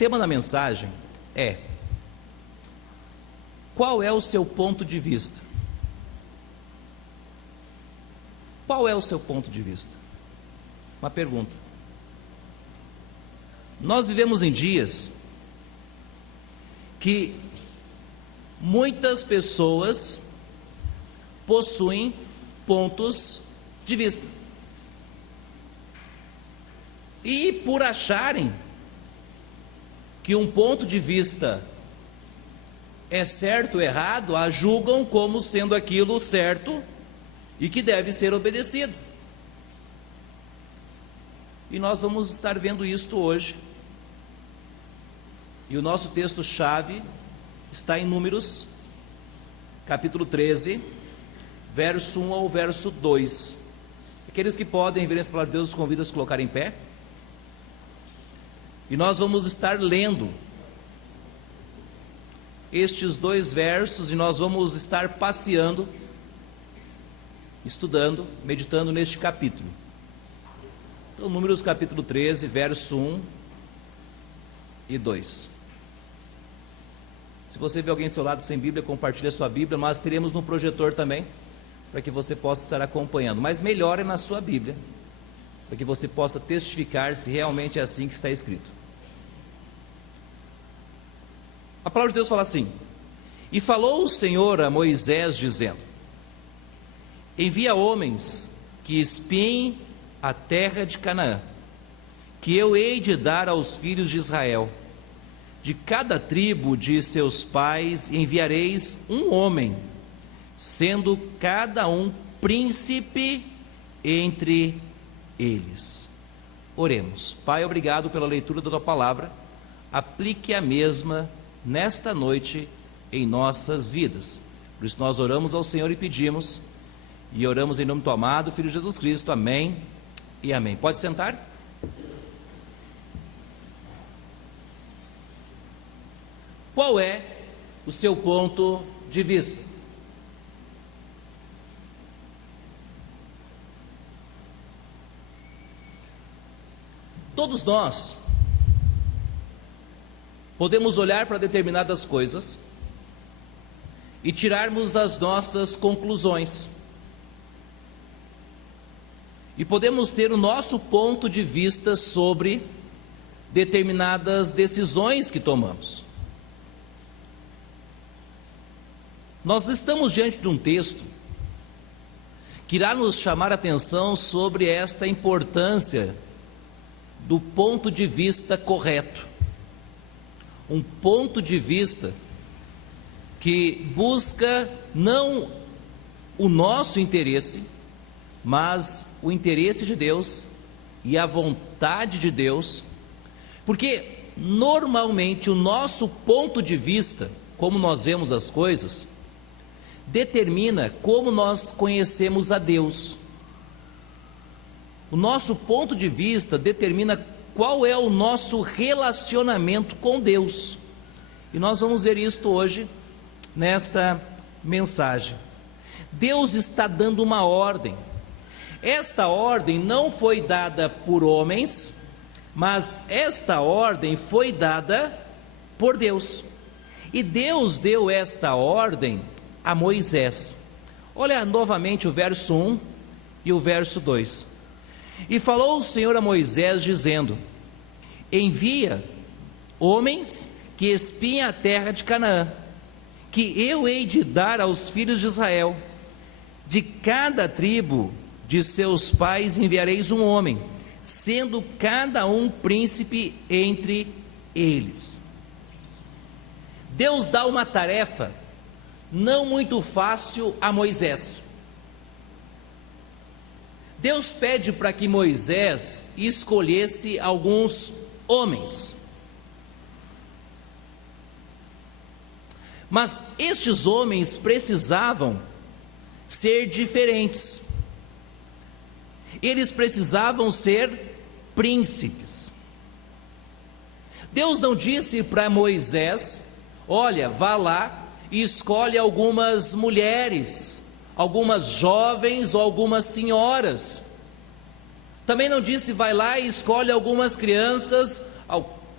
tema da mensagem é: qual é o seu ponto de vista? Qual é o seu ponto de vista? Uma pergunta. Nós vivemos em dias que muitas pessoas possuem pontos de vista. E por acharem que um ponto de vista é certo ou errado, a julgam como sendo aquilo certo e que deve ser obedecido. E nós vamos estar vendo isto hoje. E o nosso texto-chave está em Números, capítulo 13, verso 1 ao verso 2. Aqueles que podem ver essa palavra de Deus, os convido a se colocar em pé. E nós vamos estar lendo estes dois versos, e nós vamos estar passeando, estudando, meditando neste capítulo. Então, Números capítulo 13, verso 1 e 2. Se você vê alguém ao seu lado sem Bíblia, compartilhe a sua Bíblia. Nós teremos no projetor também, para que você possa estar acompanhando. Mas melhor é na sua Bíblia, para que você possa testificar se realmente é assim que está escrito. A palavra de Deus fala assim: e falou o Senhor a Moisés, dizendo: envia homens que espiem a terra de Canaã, que eu hei de dar aos filhos de Israel. De cada tribo de seus pais enviareis um homem, sendo cada um príncipe entre eles. Oremos. Pai, obrigado pela leitura da tua palavra. Aplique a mesma nesta noite em nossas vidas. Por isso nós oramos ao Senhor e pedimos, e oramos em nome do teu amado Filho Jesus Cristo. Amém e amém. Pode sentar. Qual é o seu ponto de vista? Todos nós podemos olhar para determinadas coisas e tirarmos as nossas conclusões. E podemos ter o nosso ponto de vista sobre determinadas decisões que tomamos. Nós estamos diante de um texto que irá nos chamar a atenção sobre esta importância do ponto de vista correto. Um ponto de vista que busca não o nosso interesse, mas o interesse de Deus e a vontade de Deus, porque normalmente o nosso ponto de vista, como nós vemos as coisas, determina como nós conhecemos a Deus. O nosso ponto de vista determina qual é o nosso relacionamento com Deus. E nós vamos ver isto hoje nesta mensagem. Deus está dando uma ordem. Esta ordem não foi dada por homens, mas esta ordem foi dada por Deus. E Deus deu esta ordem a Moisés. Olha novamente o verso 1 e o verso 2. E falou o Senhor a Moisés, dizendo: envia homens que espiem a terra de Canaã, que eu hei de dar aos filhos de Israel. De cada tribo de seus pais enviareis um homem, sendo cada um príncipe entre eles. Deus dá uma tarefa não muito fácil a Moisés. Deus pede para que Moisés escolhesse alguns homens. Mas estes homens precisavam ser diferentes. Eles precisavam ser príncipes. Deus não disse para Moisés: olha, vá lá e escolhe algumas mulheres, algumas jovens ou algumas senhoras. Também não disse: vai lá e escolhe algumas crianças,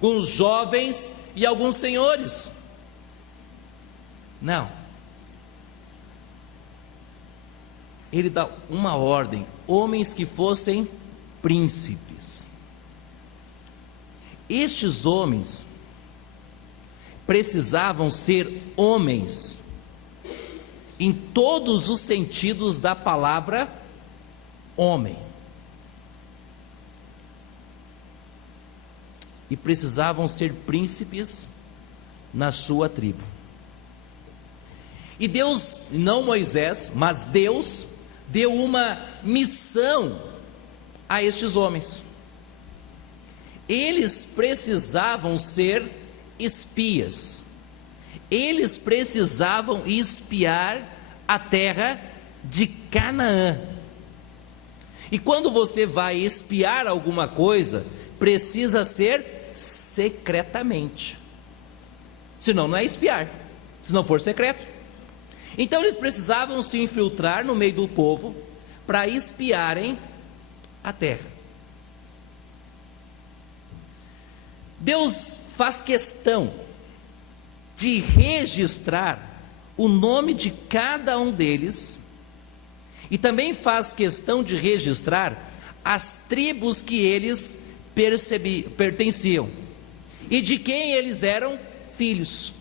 com os jovens e alguns senhores. Não. Ele dá uma ordem: homens que fossem príncipes. Estes homens precisavam ser homens em todos os sentidos da palavra homem. E precisavam ser príncipes na sua tribo. E Deus, não Moisés, mas Deus deu uma missão a estes homens. Eles precisavam ser espias. Eles precisavam espiar a terra de Canaã. E quando você vai espiar alguma coisa, precisa ser secretamente. Senão não é espiar, se não for secreto. Então eles precisavam se infiltrar no meio do povo para espiarem a terra. Deus faz questão de registrar o nome de cada um deles e também faz questão de registrar as tribos que eles pertenciam e de quem eles eram filhos.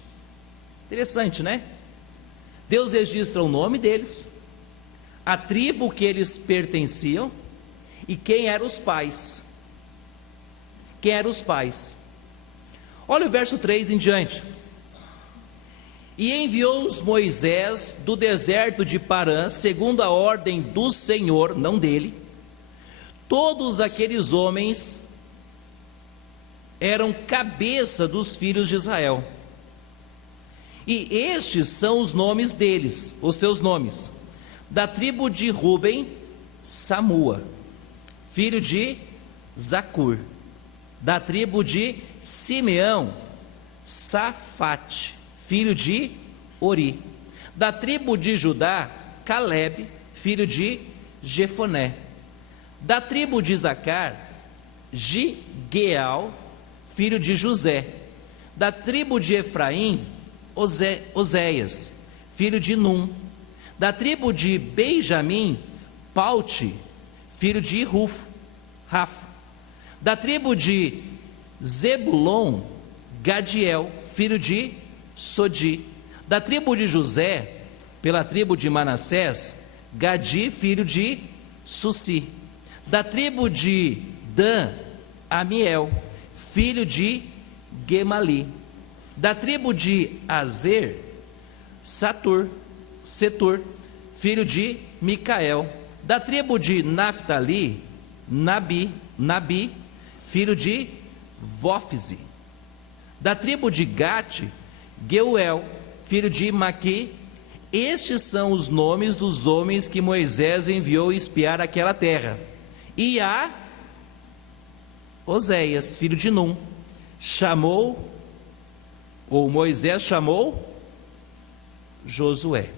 Interessante, né? Deus registra o nome deles, a tribo que eles pertenciam e quem eram os pais. Quem eram os pais? Olha o verso 3 em diante. E enviou-os Moisés do deserto de Parã, segundo a ordem do Senhor, não dele. Todos aqueles homens eram cabeça dos filhos de Israel. E estes são os nomes deles, os seus nomes. Da tribo de Ruben, Samua, filho de Zacur. Da tribo de Simeão, Safate, filho de Ori. Da tribo de Judá, Calebe, filho de Jefoné. Da tribo de Zacar, Gigeal, filho de José. Da tribo de Efraim, Oséias, filho de Num. Da tribo de Benjamim, Paute, filho de Rafa. Da tribo de Zebulon, Gadiel, filho de Sodi. Da tribo de José, pela tribo de Manassés, Gadi, filho de Susi. Da tribo de Dan, Amiel, filho de Gemali. Da tribo de Azer, Setur, filho de Micael. Da tribo de Naphtali, Nabi, filho de Vófise. Da tribo de Gate, Geuel, filho de Maqui. Estes são os nomes dos homens que Moisés enviou espiar aquela terra. E a Oséias, filho de Num, Moisés chamou Josué.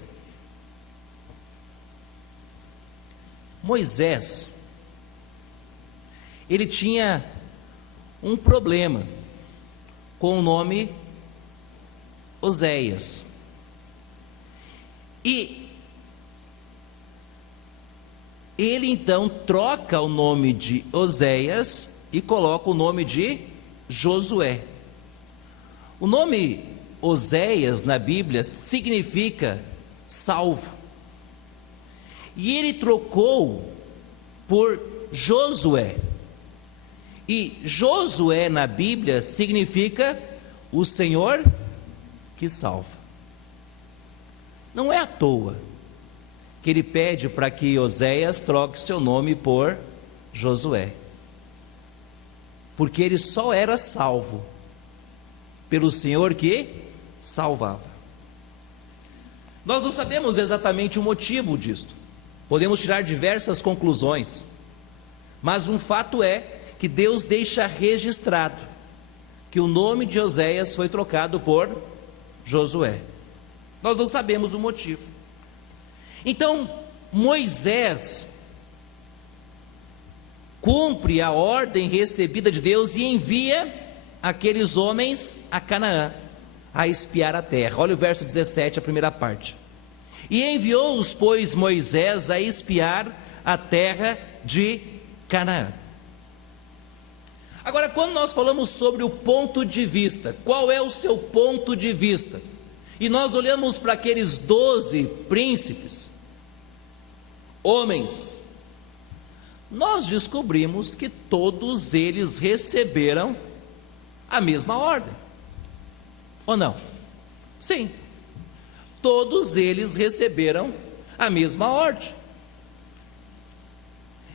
Moisés, ele tinha um problema com o nome Oséias. E ele então troca o nome de Oséias e coloca o nome de Josué. O nome Oséias na Bíblia significa salvo. E ele trocou por Josué. E Josué na Bíblia significa o Senhor que salva. Não é à toa que ele pede para que Oséias troque seu nome por Josué. Porque ele só era salvo pelo Senhor que salvava. Nós não sabemos exatamente o motivo disto. Podemos tirar diversas conclusões. Mas um fato é que Deus deixa registrado que o nome de Oséias foi trocado por Josué. Nós não sabemos o motivo. Então, Moisés cumpre a ordem recebida de Deus e envia aqueles homens a Canaã, a espiar a terra. Olha o verso 17, a primeira parte. E enviou-os, pois, Moisés a espiar a terra de Canaã. Agora, quando nós falamos sobre o ponto de vista, qual é o seu ponto de vista? E nós olhamos para aqueles 12 príncipes, homens, nós descobrimos que todos eles receberam a mesma ordem. Ou não? Sim. Todos eles receberam a mesma ordem.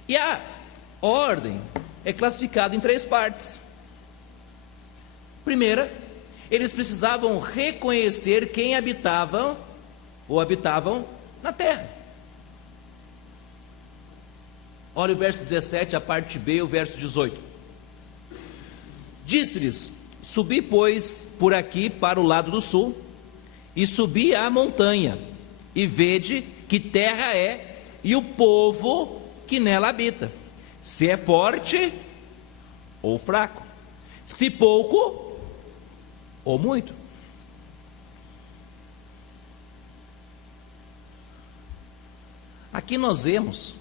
E a ordem é classificada em 3 partes. Primeira, eles precisavam reconhecer quem habitavam na terra. Olha o verso 17, a parte B, o verso 18. Disse-lhes: subi, pois, por aqui para o lado do sul, e subi à montanha, e vede que terra é, e o povo que nela habita, se é forte ou fraco, se pouco ou muito. Aqui nós vemos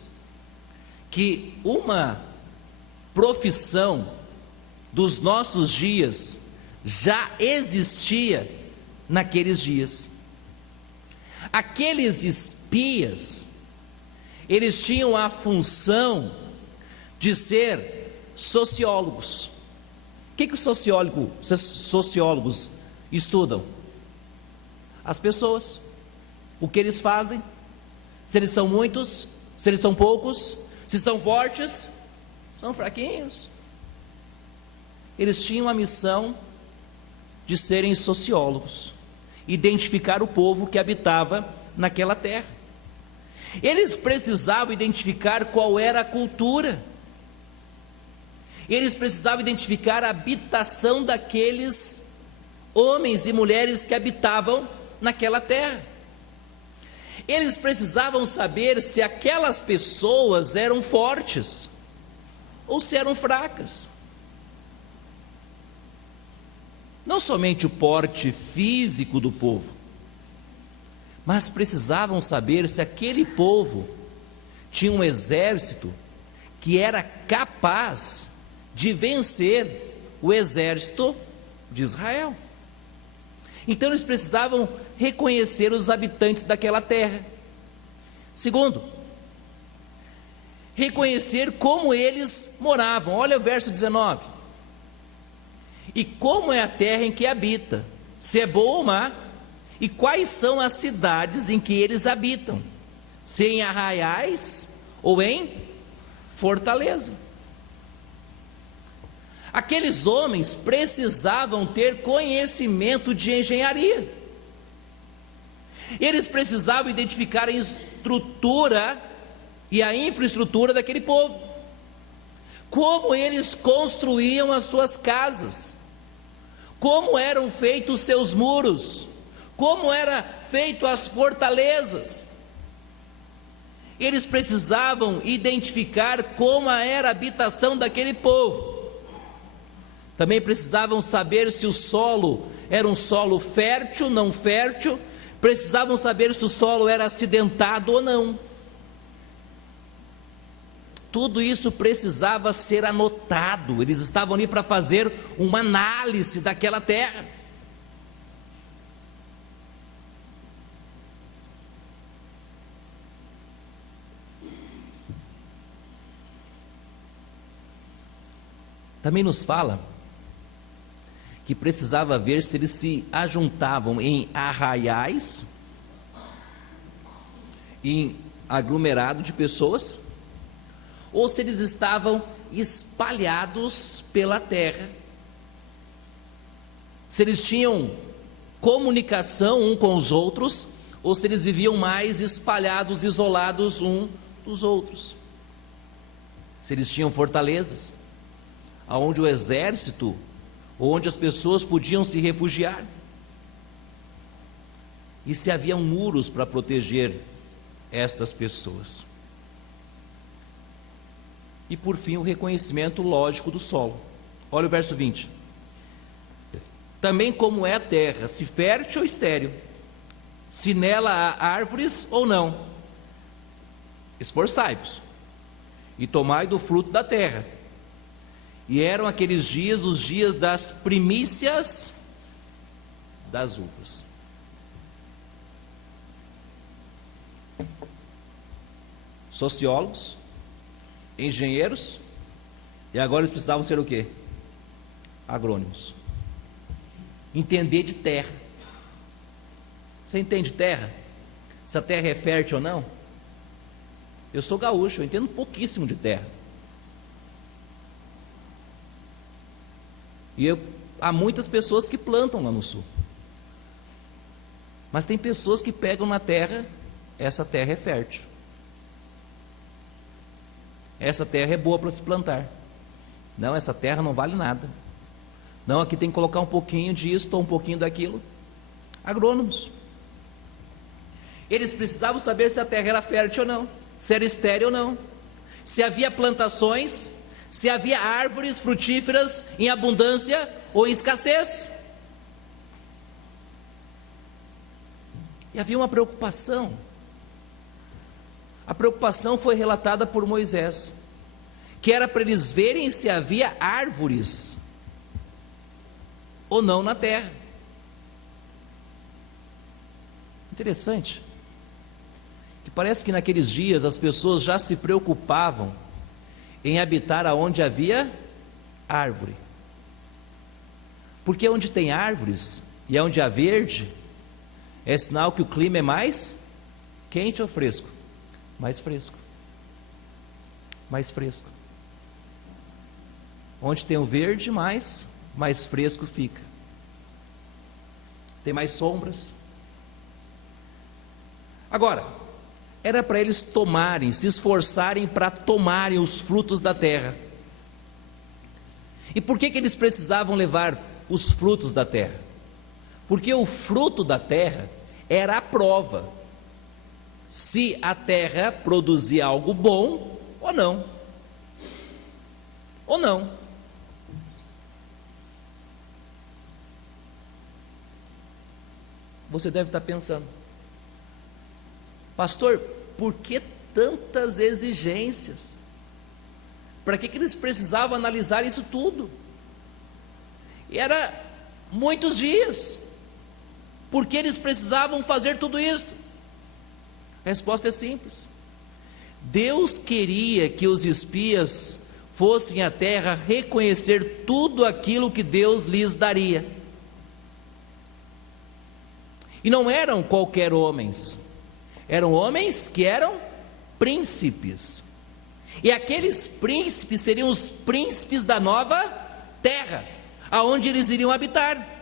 que uma profissão dos nossos dias já existia naqueles dias. Aqueles espias, eles tinham a função de ser sociólogos. O que os sociólogos estudam? As pessoas, o que eles fazem, se eles são muitos, se eles são poucos, se são fortes, são fraquinhos. Eles tinham a missão de serem sociólogos, identificar o povo que habitava naquela terra. Eles precisavam identificar qual era a cultura. Eles precisavam identificar a habitação daqueles homens e mulheres que habitavam naquela terra. Eles precisavam saber se aquelas pessoas eram fortes ou se eram fracas. Não somente o porte físico do povo, mas precisavam saber se aquele povo tinha um exército que era capaz de vencer o exército de Israel. Então eles precisavam reconhecer os habitantes daquela terra. Segundo, reconhecer como eles moravam. Olha o verso 19. E como é a terra em que habita, se é boa ou má, e quais são as cidades em que eles habitam, se em arraiais ou em fortaleza. Aqueles homens precisavam ter conhecimento de engenharia. Eles precisavam identificar a estrutura e a infraestrutura daquele povo. Como eles construíam as suas casas, como eram feitos os seus muros, como eram feitas as fortalezas. Eles precisavam identificar como era a habitação daquele povo. Também precisavam saber se o solo era um solo fértil, não fértil. Precisavam saber se o solo era acidentado ou não. Tudo isso precisava ser anotado. Eles estavam ali para fazer uma análise daquela terra. Também nos fala que precisava ver se eles se ajuntavam em arraiais, em aglomerado de pessoas, ou se eles estavam espalhados pela terra, se eles tinham comunicação um com os outros, ou se eles viviam mais espalhados, isolados um dos outros, se eles tinham fortalezas, aonde o exército, onde as pessoas podiam se refugiar, e se haviam muros para proteger estas pessoas. E por fim, o reconhecimento lógico do solo. Olha o verso 20. também como é a terra, se fértil ou estéril, se nela há árvores ou não. Esforçai-vos e tomai do fruto da terra. E eram aqueles dias os dias das primícias das uvas. Sociólogos, engenheiros, e agora eles precisavam ser o quê? Agrônomos. Entender de terra. Você entende terra? Se a terra é fértil ou não? Eu sou gaúcho, eu entendo pouquíssimo de terra. E há muitas pessoas que plantam lá no sul. Mas tem pessoas que pegam na terra, essa terra é fértil. Essa terra é boa para se plantar. Não, essa terra não vale nada. Não, aqui tem que colocar um pouquinho disso ou um pouquinho daquilo. Agrônomos. Eles precisavam saber se a terra era fértil ou não, se era estéril ou não, se havia plantações, se havia árvores frutíferas em abundância ou em escassez. E havia uma preocupação. A preocupação foi relatada por Moisés, que era para eles verem se havia árvores ou não na terra. Interessante, que parece que naqueles dias as pessoas já se preocupavam em habitar aonde havia árvore, porque onde tem árvores e onde há verde, é sinal que o clima é mais quente ou fresco? Mais fresco. Mais fresco. Onde tem o verde, mais fresco fica. Tem mais sombras. Agora, era para eles tomarem, se esforçarem para tomarem os frutos da terra. E por que eles precisavam levar os frutos da terra? Porque o fruto da terra era a prova se a terra produzia algo bom ou não. Ou não. Você deve estar pensando, pastor, por que tantas exigências? Para que eles precisavam analisar isso tudo? E era muitos dias. Por que eles precisavam fazer tudo isso? A resposta é simples. Deus queria que os espias fossem à terra reconhecer tudo aquilo que Deus lhes daria. E não eram qualquer homens, eram homens que eram príncipes. E aqueles príncipes seriam os príncipes da nova terra, aonde eles iriam habitar.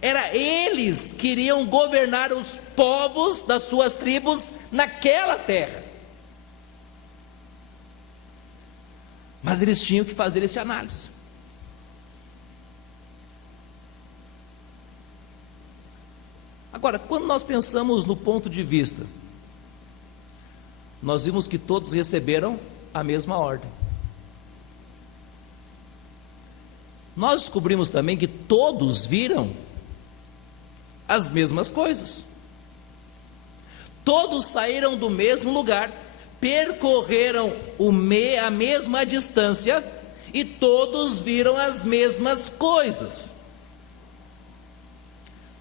Era eles que iriam governar os povos das suas tribos naquela terra. Mas eles tinham que fazer essa análise. Agora, quando nós pensamos no ponto de vista, nós vimos que todos receberam a mesma ordem. Nós descobrimos também que todos viram as mesmas coisas. Todos saíram do mesmo lugar, percorreram a mesma distância e todos viram as mesmas coisas.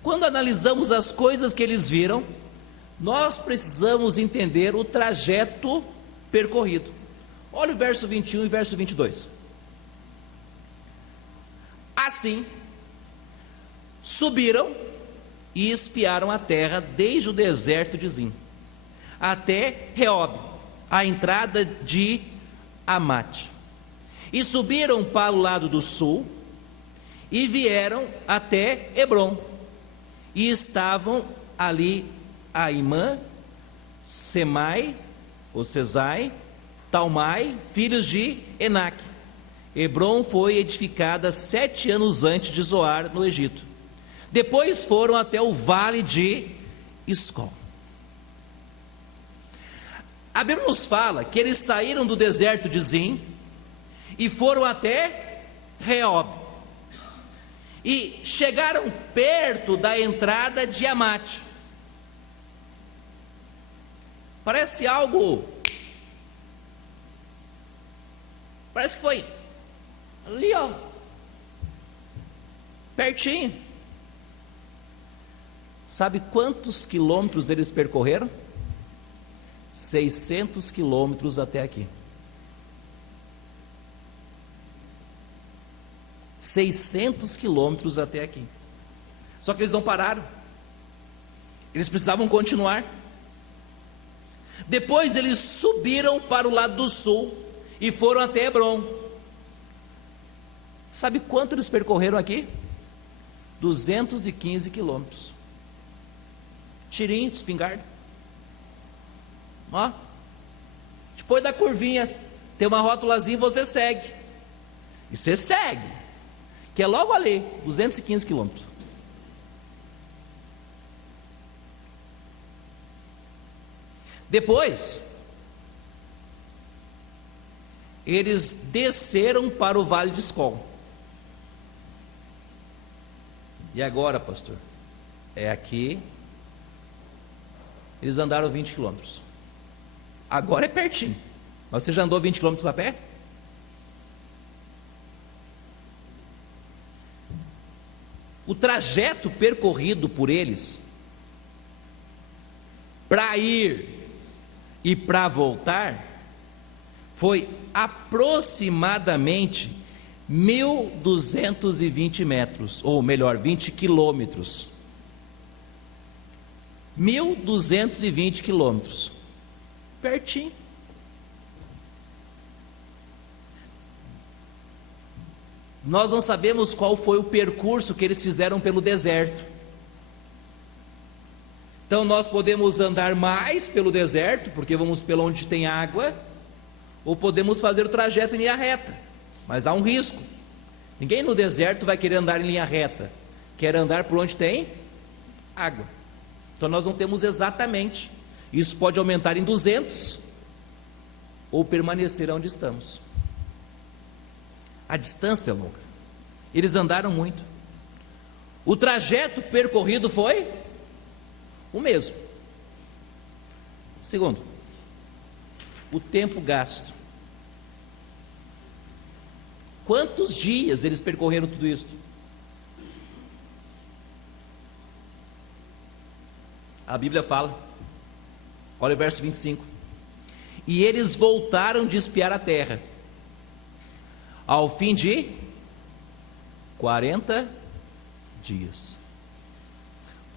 Quando analisamos as coisas que eles viram, nós precisamos entender o trajeto percorrido. Olha o verso 21 e verso 22. Assim, subiram e espiaram a terra desde o deserto de Zim até Reob, a entrada de Amate, e subiram para o lado do sul e vieram até Hebrom, e estavam ali Aimã, Semai, ou Sesai, Talmai, filhos de Enaque. Hebrom foi edificada 7 anos antes de Zoar, no Egito. Depois foram até o vale de Escol. A Bíblia nos fala que eles saíram do deserto de Zim e foram até Reob. e chegaram perto da entrada de Amate. Parece algo, parece que foi ali, ó, pertinho. Sabe quantos quilômetros eles percorreram? 600 quilômetros até aqui. 600 quilômetros até aqui. Só que eles não pararam. Eles precisavam continuar. Depois eles subiram para o lado do sul e foram até Hebrom. Sabe quanto eles percorreram aqui? 215 quilômetros. Tirinho de espingarda. Ó. Depois da curvinha, tem uma rótulazinha, você segue. E você segue. Que é logo ali, 215 quilômetros. Depois, eles desceram para o Vale de Escol. E agora, pastor? É aqui. Eles andaram 20 quilômetros. Agora é pertinho. Mas você já andou 20 quilômetros a pé? O trajeto percorrido por eles, para ir e para voltar, foi aproximadamente 1.220 metros, ou melhor, 20 quilômetros. 1.220 quilômetros. Pertinho. Nós não sabemos qual foi o percurso que eles fizeram pelo deserto. Então nós podemos andar mais pelo deserto, porque vamos pelo onde tem água, ou podemos fazer o trajeto em linha reta, mas há um risco. Ninguém no deserto vai querer andar em linha reta, quer andar por onde tem água. Então nós não temos exatamente. Isso pode aumentar em 200 ou permanecer onde estamos. A distância é longa. Eles andaram muito. O trajeto percorrido foi o mesmo. Segundo, o tempo gasto. Quantos dias eles percorreram tudo isso? A Bíblia fala, olha o verso 25. E eles voltaram de espiar a terra, ao fim de 40 dias.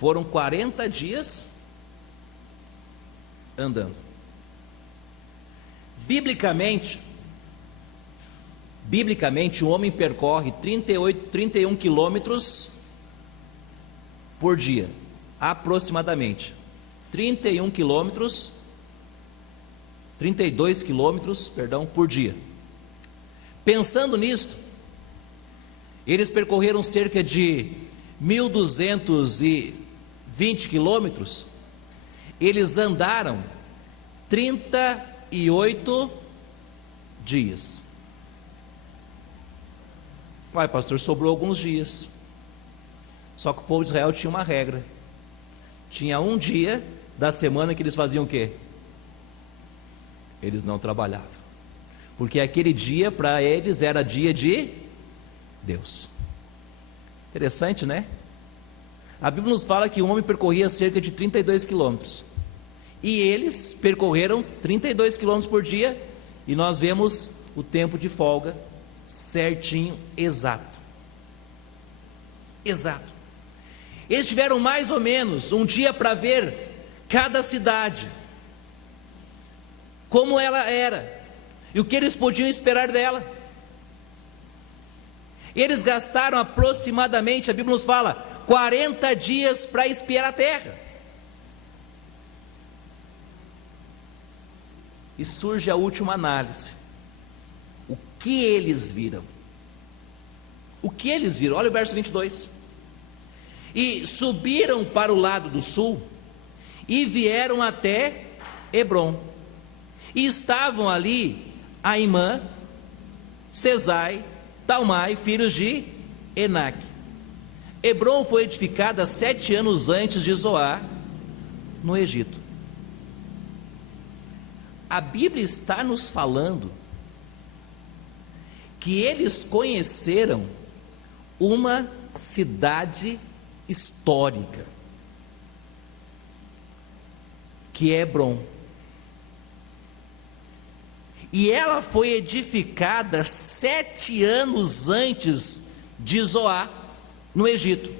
Foram 40 dias andando. Biblicamente, o homem percorre 31 quilômetros por dia, aproximadamente. 32 quilômetros, por dia. Pensando nisto, eles percorreram cerca de 1.220 quilômetros, eles andaram 38 dias. Uai, pastor, sobrou alguns dias. Só que o povo de Israel tinha uma regra. Tinha um dia da semana que eles faziam o quê? Eles não trabalhavam. Porque aquele dia para eles era dia de Deus. Interessante, né? A Bíblia nos fala que o homem percorria cerca de 32 quilômetros. E eles percorreram 32 quilômetros por dia. E nós vemos o tempo de folga certinho, exato. Exato. Eles tiveram mais ou menos um dia para ver cada cidade, como ela era, e o que eles podiam esperar dela. Eles gastaram aproximadamente, a Bíblia nos fala, 40 dias para espiar a terra. E surge a última análise. O que eles viram? O que eles viram? Olha o verso 22. E subiram para o lado do sul, e vieram até Hebrom. E estavam ali Aimã, Sesai, Talmai, filhos de Enaque. Hebrom foi edificada 7 anos antes de Zoar, no Egito. A Bíblia está nos falando que eles conheceram uma cidade histórica, que é Hebrom. E ela foi edificada 7 anos antes de Zoar, no Egito.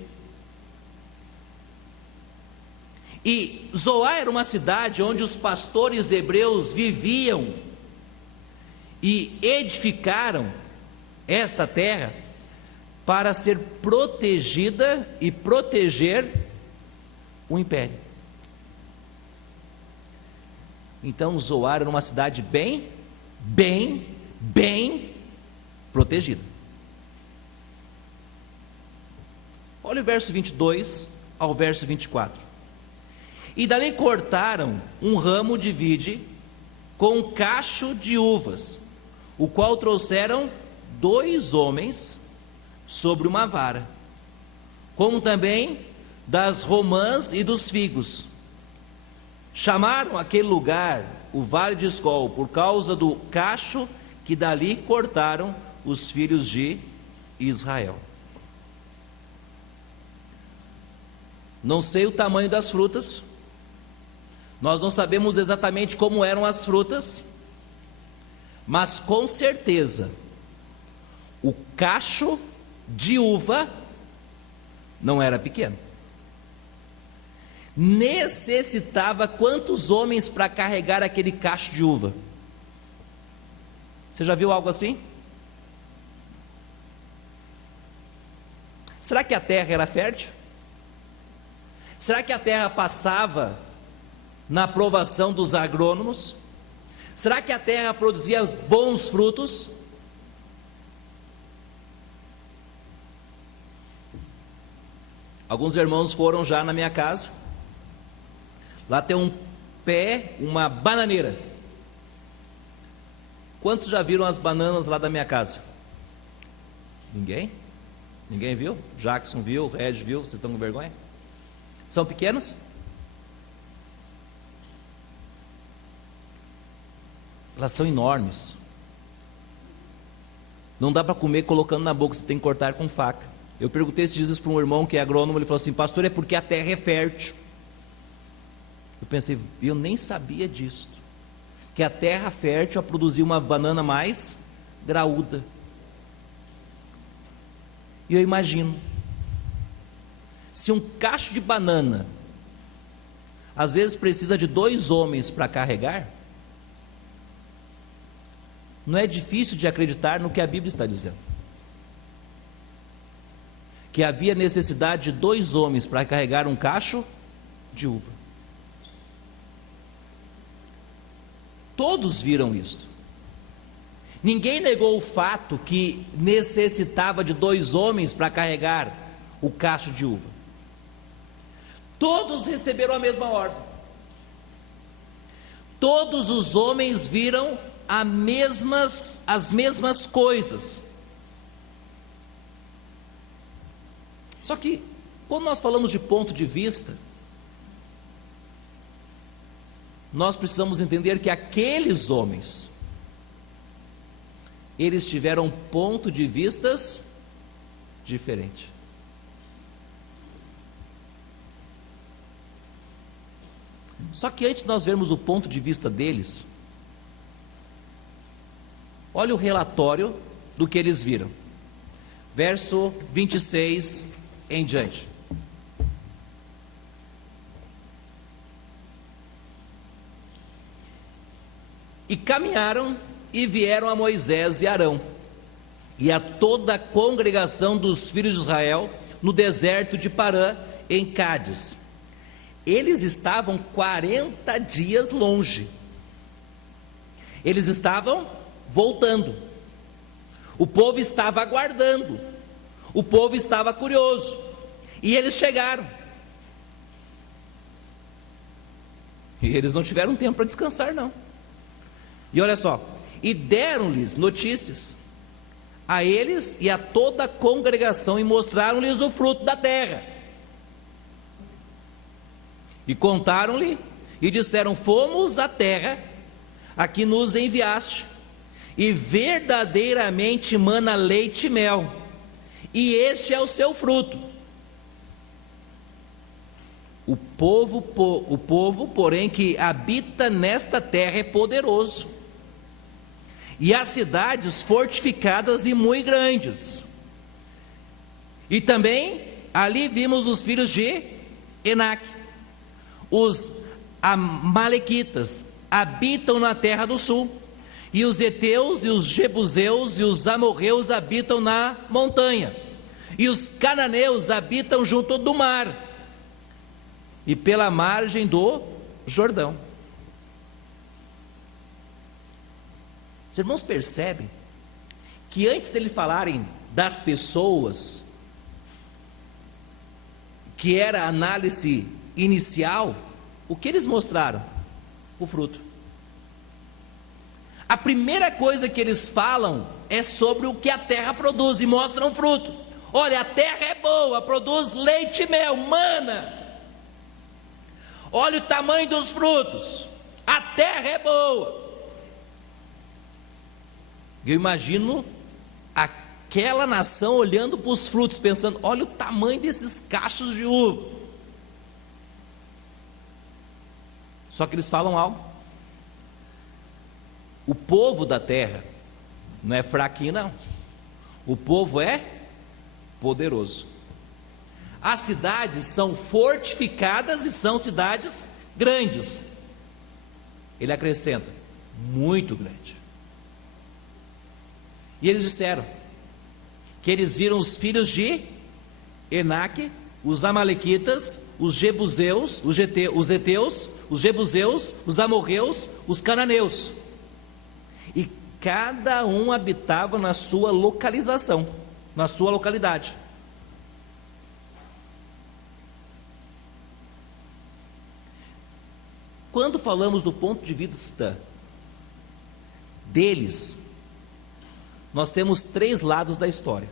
E Zoar era uma cidade onde os pastores hebreus viviam e edificaram esta terra para ser protegida e proteger o império. Então Zoar era uma cidade bem protegida. Olha o verso 22 ao verso 24. E dali cortaram um ramo de vide com um cacho de uvas, o qual trouxeram 2 homens sobre uma vara, como também das romãs e dos figos. Chamaram aquele lugar o Vale de Escol, por causa do cacho que dali cortaram os filhos de Israel. Não sei o tamanho das frutas, nós não sabemos exatamente como eram as frutas, mas com certeza o cacho de uva não era pequeno. Necessitava quantos homens para carregar aquele cacho de uva? Você já viu algo assim? Será que a terra era fértil? Será que a terra passava na aprovação dos agrônomos? Será que a terra produzia bons frutos? Alguns irmãos foram já na minha casa. Lá tem um pé, uma bananeira. Quantos já viram as bananas lá da minha casa? Ninguém? Ninguém viu? Jackson viu, Red viu, vocês estão com vergonha? São pequenas? Elas são enormes. Não dá para comer colocando na boca, você tem que cortar com faca. Eu perguntei esses dias para um irmão que é agrônomo, ele falou assim: pastor, é porque a terra é fértil. Eu pensei, eu nem sabia disso, que a terra fértil a produzir uma banana mais graúda. E eu imagino, se um cacho de banana às vezes precisa de 2 homens para carregar, não é difícil de acreditar no que a Bíblia está dizendo, que havia necessidade de 2 homens para carregar um cacho de uva. Todos viram isto. Ninguém negou o fato que necessitava de 2 homens para carregar o cacho de uva. Todos receberam a mesma ordem. Todos os homens viram as mesmas coisas. Só que, quando nós falamos de ponto de vista, nós precisamos entender que aqueles homens, eles tiveram ponto de vistas diferente. Só que antes de nós vermos o ponto de vista deles, olha o relatório do que eles viram. Verso 26 em diante. E caminharam e vieram a Moisés e Arão e a toda a congregação dos filhos de Israel no deserto de Parã, em Cádiz. Eles estavam 40 dias longe. Eles estavam voltando. O povo estava aguardando. O povo estava curioso. E eles chegaram. E eles não tiveram tempo para descansar, não. E olha só, e deram-lhes notícias a eles e a toda a congregação e mostraram-lhes o fruto da terra. E contaram-lhe e disseram: fomos à terra a que nos enviaste, e verdadeiramente mana leite e mel, e este é o seu fruto. O povo, porém, que habita nesta terra é poderoso, e as cidades fortificadas e muito grandes. E também ali vimos os filhos de Enaque. Os amalequitas habitam na terra do sul, e os heteus e os jebuseus e os amorreus habitam na montanha, e os cananeus habitam junto do mar e pela margem do Jordão. Os irmãos percebem que antes dele falarem das pessoas, que era a análise inicial, o que eles mostraram? O fruto. A primeira coisa que eles falam é sobre o que a terra produz, e mostram o fruto. Olha, a terra é boa, produz leite e mel, mana. Olha o tamanho dos frutos, a terra é boa. Eu imagino aquela nação olhando para os frutos, pensando: olha o tamanho desses cachos de uva. Só que eles falam algo. O povo da terra não é fraquinho, não. O povo é poderoso. As cidades são fortificadas e são cidades grandes. Ele acrescenta: muito grande. E eles disseram que eles viram os filhos de Enaque, os amalequitas, os jebuseus, os heteus, os jebuseus, os amorreus, os cananeus. E cada um habitava na sua localização, na sua localidade. Quando falamos do ponto de vista deles, nós temos três lados da história.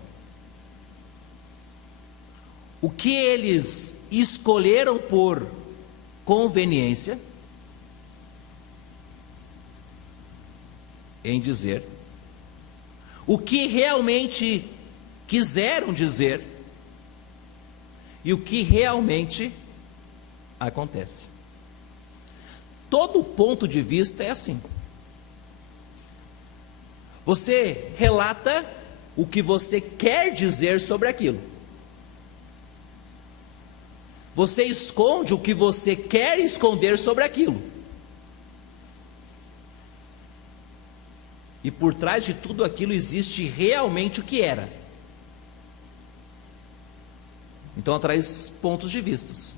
O que eles escolheram por conveniência em dizer, o que realmente quiseram dizer e o que realmente acontece. Todo ponto de vista é assim. Você relata o que você quer dizer sobre aquilo. Você esconde o que você quer esconder sobre aquilo. E por trás de tudo aquilo existe realmente o que era. Então traz pontos de vistas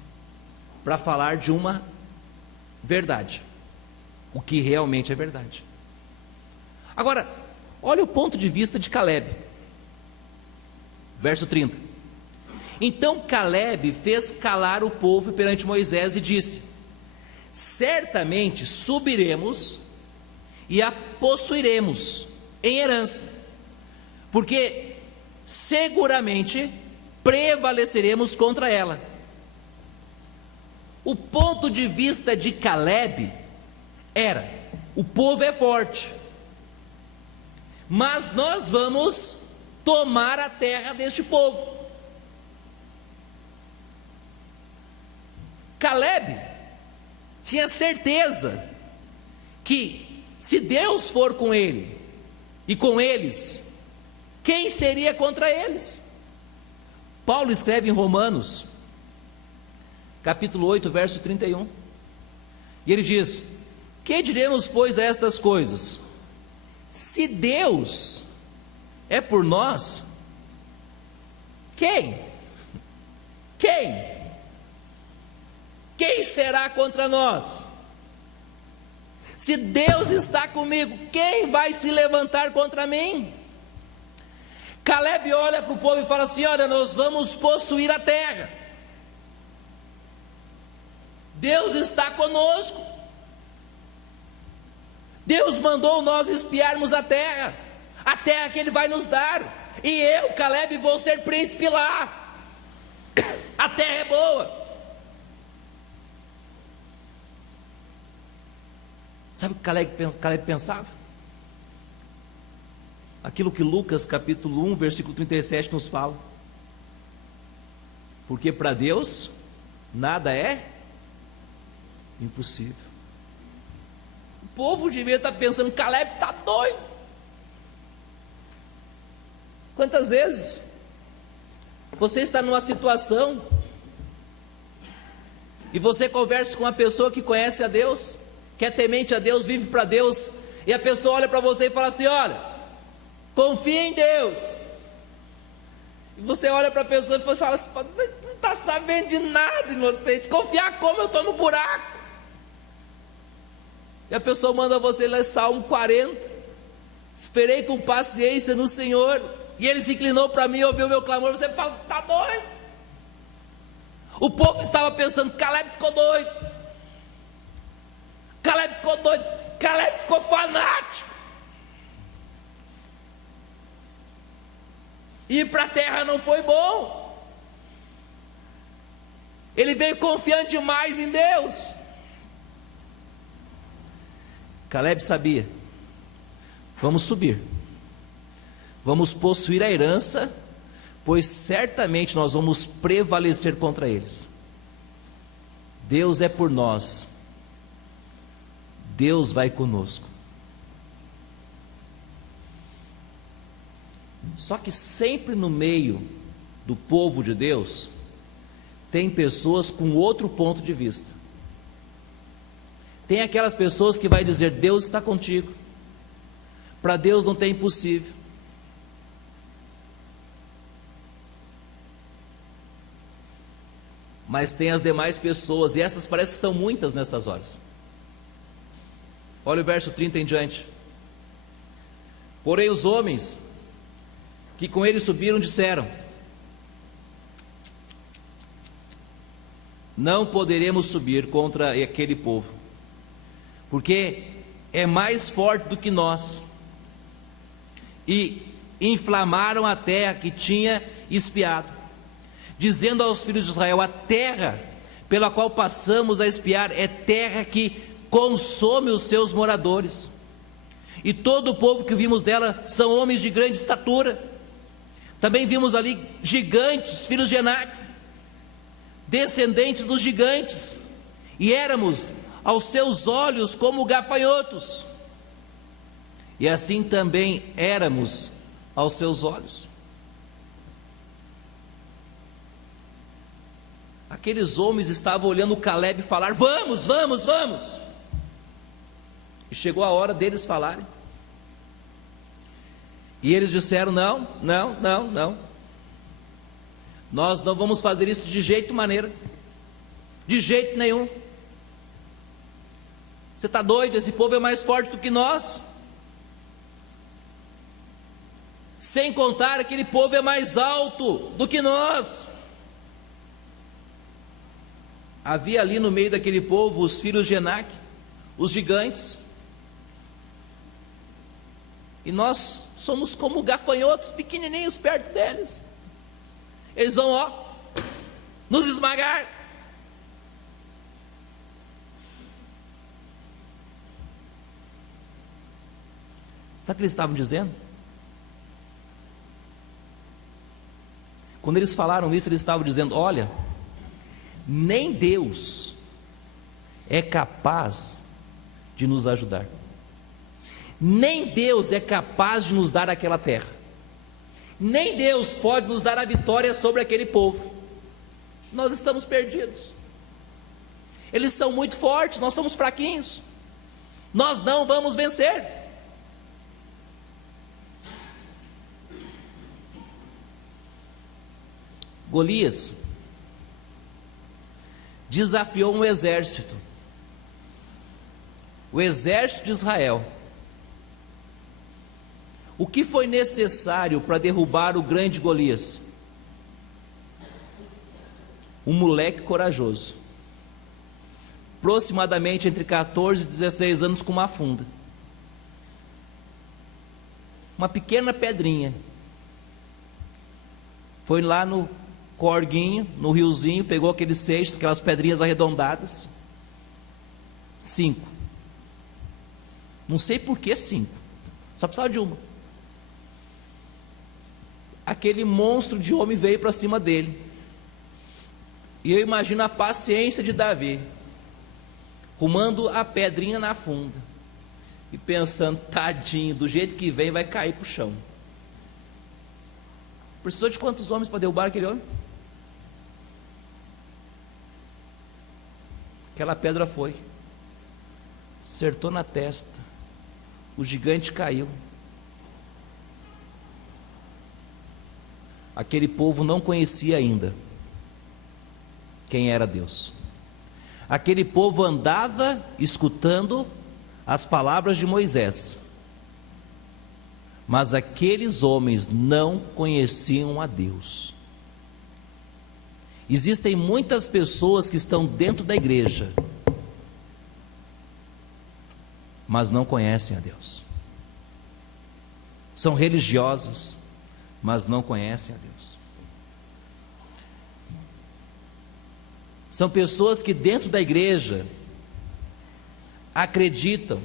para falar de uma verdade, o que realmente é verdade. Agora, olha o ponto de vista de Caleb, verso 30. Então Caleb fez calar o povo perante Moisés e disse: certamente subiremos e a possuiremos em herança, porque seguramente prevaleceremos contra ela. O ponto de vista de Caleb era: o povo é forte, mas nós vamos tomar a terra deste povo. Caleb tinha certeza que se Deus for com ele e com eles, quem seria contra eles? Paulo escreve em Romanos, capítulo 8, verso 31, e ele diz: que diremos, pois, a estas coisas? Se Deus é por nós, quem será contra nós? Se Deus está comigo, quem vai se levantar contra mim? Caleb olha para o povo e fala assim: olha, nós vamos possuir a terra, Deus está conosco, Deus mandou nós espiarmos a terra terra que Ele vai nos dar, e eu, Caleb, vou ser príncipe lá. A terra é boa. Sabe o que Caleb pensava? Aquilo que Lucas capítulo 1, versículo 37 nos fala. Porque para Deus nada é impossível. O povo devia estar pensando: Caleb está doido. Quantas vezes você está numa situação e você conversa com uma pessoa que conhece a Deus, que é temente a Deus, vive para Deus, e a pessoa olha para você e fala assim: olha, confia em Deus. E você olha para a pessoa e fala assim: não está sabendo de nada, inocente. Confiar como? Eu estou no buraco. E a pessoa manda você ler Salmo 40. Esperei com paciência no Senhor, e Ele se inclinou para mim e ouviu o meu clamor. Você fala: está doido. O povo estava pensando: Caleb ficou doido. Caleb ficou doido. Caleb ficou fanático. Ir para a terra não foi bom. Ele veio confiando demais em Deus. Caleb sabia: vamos subir, vamos possuir a herança, pois certamente nós vamos prevalecer contra eles. Deus é por nós, Deus vai conosco. Só que sempre no meio do povo de Deus tem pessoas com outro ponto de vista. Tem aquelas pessoas que vai dizer: Deus está contigo, para Deus não tem impossível. Mas tem as demais pessoas, e essas parece que são muitas nessas horas. Olha o verso 30 em diante. Porém os homens que com ele subiram disseram: não poderemos subir contra aquele povo, porque é mais forte do que nós. E inflamaram a terra que tinha espiado, dizendo aos filhos de Israel: a terra pela qual passamos a espiar é terra que consome os seus moradores, e todo o povo que vimos dela são homens de grande estatura. Também vimos ali gigantes, filhos de Enac, descendentes dos gigantes, e éramos aos seus olhos como gafanhotos, e assim também éramos aos seus olhos. Aqueles homens estavam olhando Caleb falar: vamos, vamos, vamos. E chegou a hora deles falarem. E eles disseram: não, não, não, não. Nós não vamos fazer isso de jeito maneira. De jeito nenhum. Você está doido? Esse povo é mais forte do que nós. Sem contar, aquele povo é mais alto do que nós. Havia ali no meio daquele povo os filhos de Enac, os gigantes. E nós somos como gafanhotos pequenininhos perto deles. Eles vão, ó, nos esmagar. Sabe o que eles estavam dizendo? Quando eles falaram isso, eles estavam dizendo: olha, nem Deus é capaz de nos ajudar. Nem Deus é capaz de nos dar aquela terra. Nem Deus pode nos dar a vitória sobre aquele povo. Nós estamos perdidos. Eles são muito fortes, nós somos fraquinhos. Nós não vamos vencer. Golias desafiou um exército, o exército de Israel. O que foi necessário para derrubar o grande Golias? Um moleque corajoso, aproximadamente entre 14 e 16 anos, com uma funda. uma pequena pedrinha. Foi lá no corguinho, no riozinho, pegou aqueles seixos, aquelas pedrinhas arredondadas. 5. Não sei por que 5. Só precisava de uma. Aquele monstro de homem veio para cima dele. E eu imagino a paciência de Davi, rumando a pedrinha na funda e pensando: tadinho, do jeito que vem vai cair para o chão. Precisou de quantos homens para derrubar aquele homem? Aquela pedra foi, acertou na testa, o gigante caiu. Aquele povo não conhecia ainda quem era Deus. Aquele povo andava escutando as palavras de Moisés, mas aqueles homens não conheciam a Deus. Existem muitas pessoas que estão dentro da igreja, mas não conhecem a Deus. São religiosas, mas não conhecem a Deus. São pessoas que dentro da igreja acreditam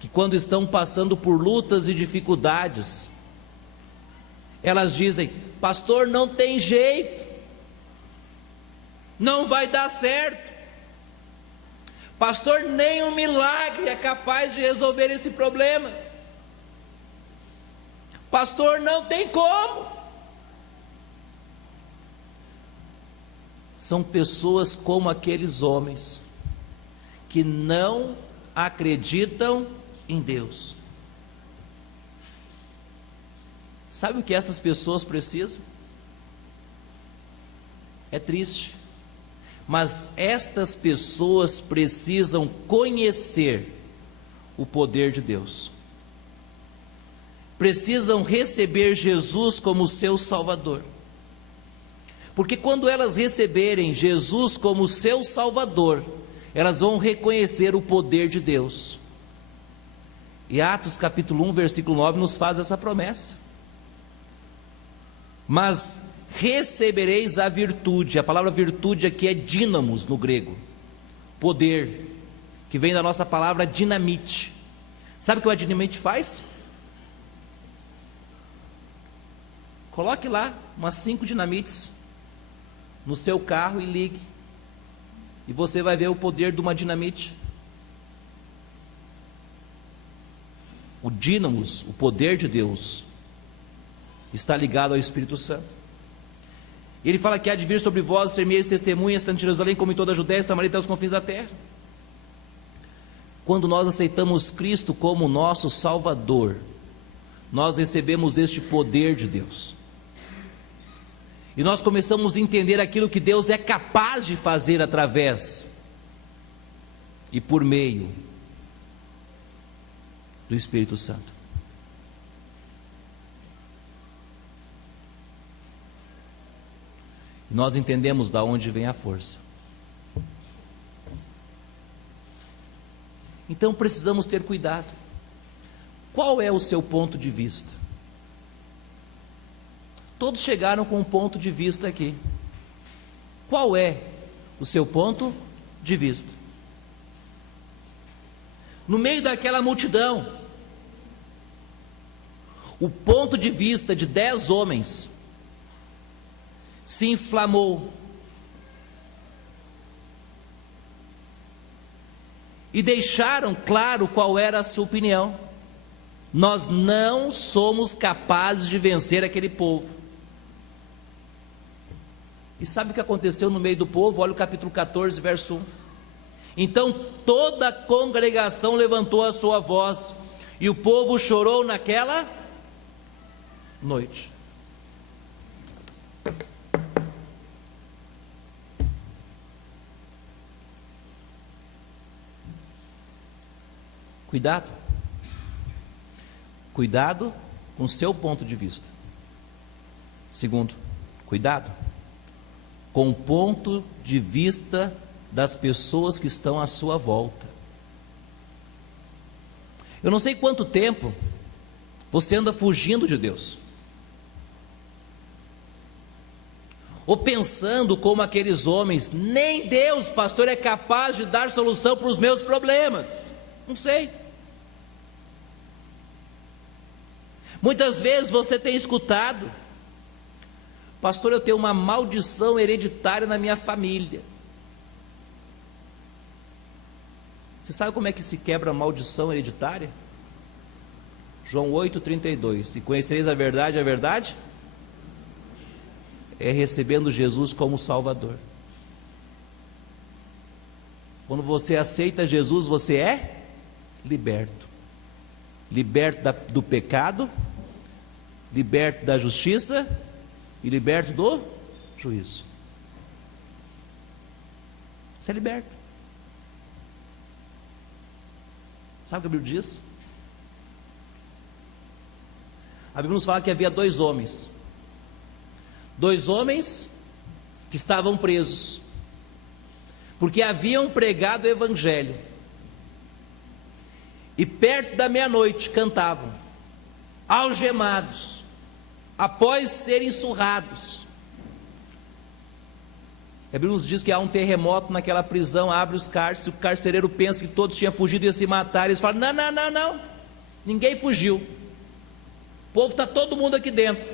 que quando estão passando por lutas e dificuldades, elas dizem: pastor, não tem jeito, não vai dar certo, pastor, nem um milagre é capaz de resolver esse problema, pastor, não tem como. São pessoas como aqueles homens que não acreditam em Deus. Sabe o que essas pessoas precisam? É triste, mas estas pessoas precisam conhecer o poder de Deus, precisam receber Jesus como seu Salvador, porque quando elas receberem Jesus como seu Salvador, elas vão reconhecer o poder de Deus. E Atos capítulo 1, versículo 9 nos faz essa promessa: mas recebereis a virtude. A palavra virtude aqui é dínamos no grego, poder, que vem da nossa palavra dinamite. Sabe o que a dinamite faz? Coloque lá umas 5 dinamites no seu carro e ligue, e você vai ver o poder de uma dinamite. O dínamos, o poder de Deus, está ligado ao Espírito Santo. Ele fala que há de vir sobre vós ser-me-eis testemunhas, tanto em Jerusalém como em toda a Judéia, Samaria até os confins da terra. Quando nós aceitamos Cristo como nosso Salvador, nós recebemos este poder de Deus, e nós começamos a entender aquilo que Deus é capaz de fazer através e por meio do Espírito Santo. Nós entendemos de onde vem a força. Então precisamos ter cuidado. Qual é o seu ponto de vista? Todos chegaram com um ponto de vista aqui. Qual é o seu ponto de vista? No meio daquela multidão, o ponto de vista de 10 homens se inflamou e deixaram claro qual era a sua opinião: nós não somos capazes de vencer aquele povo. E sabe o que aconteceu no meio do povo? Olha o capítulo 14, verso 1. Então toda a congregação levantou a sua voz, e o povo chorou naquela noite. Cuidado. Cuidado com o seu ponto de vista. Segundo, cuidado com o ponto de vista das pessoas que estão à sua volta. Eu não sei quanto tempo Você anda fugindo de Deus. Ou pensando como aqueles homens, nem Deus, pastor, é capaz de dar solução para os meus problemas. Não sei. Muitas vezes você tem escutado: pastor, eu tenho uma maldição hereditária na minha família. Você sabe como é que se quebra a maldição hereditária? João 8,32. E conhecereis a verdade é recebendo Jesus como Salvador. Quando você aceita Jesus, você é liberto. Liberto do pecado, liberto da justiça e liberto do juízo. Você é liberto. Sabe o que a Bíblia diz? A Bíblia nos fala que havia dois homens que estavam presos, porque haviam pregado o Evangelho, e perto da meia-noite cantavam, algemados, após serem surrados. A Bíblia nos diz que há um terremoto naquela prisão, abre os cárceres, o carcereiro pensa que todos tinham fugido e ia se matar, eles falam: não, ninguém fugiu, o povo está todo mundo aqui dentro.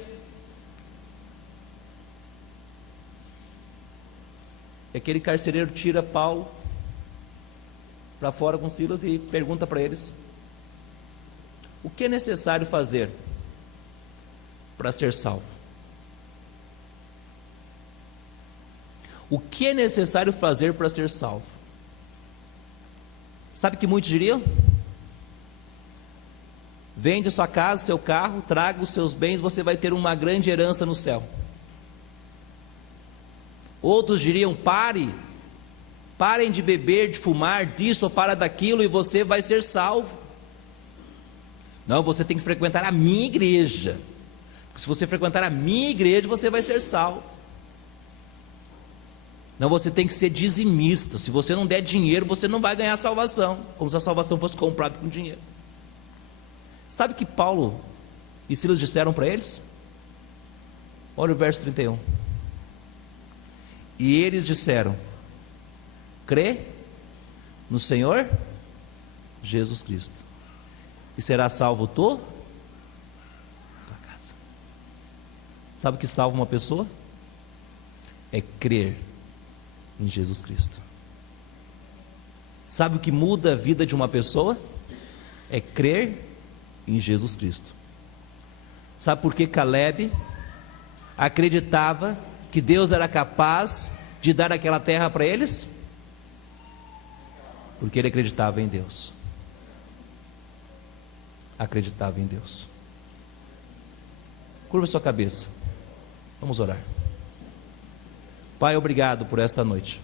E aquele carcereiro tira Paulo para fora com Silas e pergunta para eles: o que é necessário fazer para ser salvo? O que é necessário fazer para ser salvo? Sabe o que muitos diriam? Vende sua casa, seu carro, traga os seus bens, você vai ter uma grande herança no céu. Outros diriam: parem de beber, de fumar, disso ou para daquilo, e você vai ser salvo. Não, você tem que frequentar a minha igreja. Se você frequentar a minha igreja, você vai ser salvo. Não, você tem que ser dizimista. Se você não der dinheiro, você não vai ganhar salvação, como se a salvação fosse comprada com dinheiro. Sabe o que Paulo e Silas disseram para eles? Olha o verso 31. E eles disseram: crê no Senhor Jesus Cristo, e será salvo tua casa. Sabe o que salva uma pessoa? É crer em Jesus Cristo. Sabe o que muda a vida de uma pessoa? É crer em Jesus Cristo. Sabe por que Caleb acreditava que Deus era capaz de dar aquela terra para eles? Porque ele acreditava em Deus. Acreditava em Deus. Curva sua cabeça. Vamos orar. Pai, obrigado por esta noite.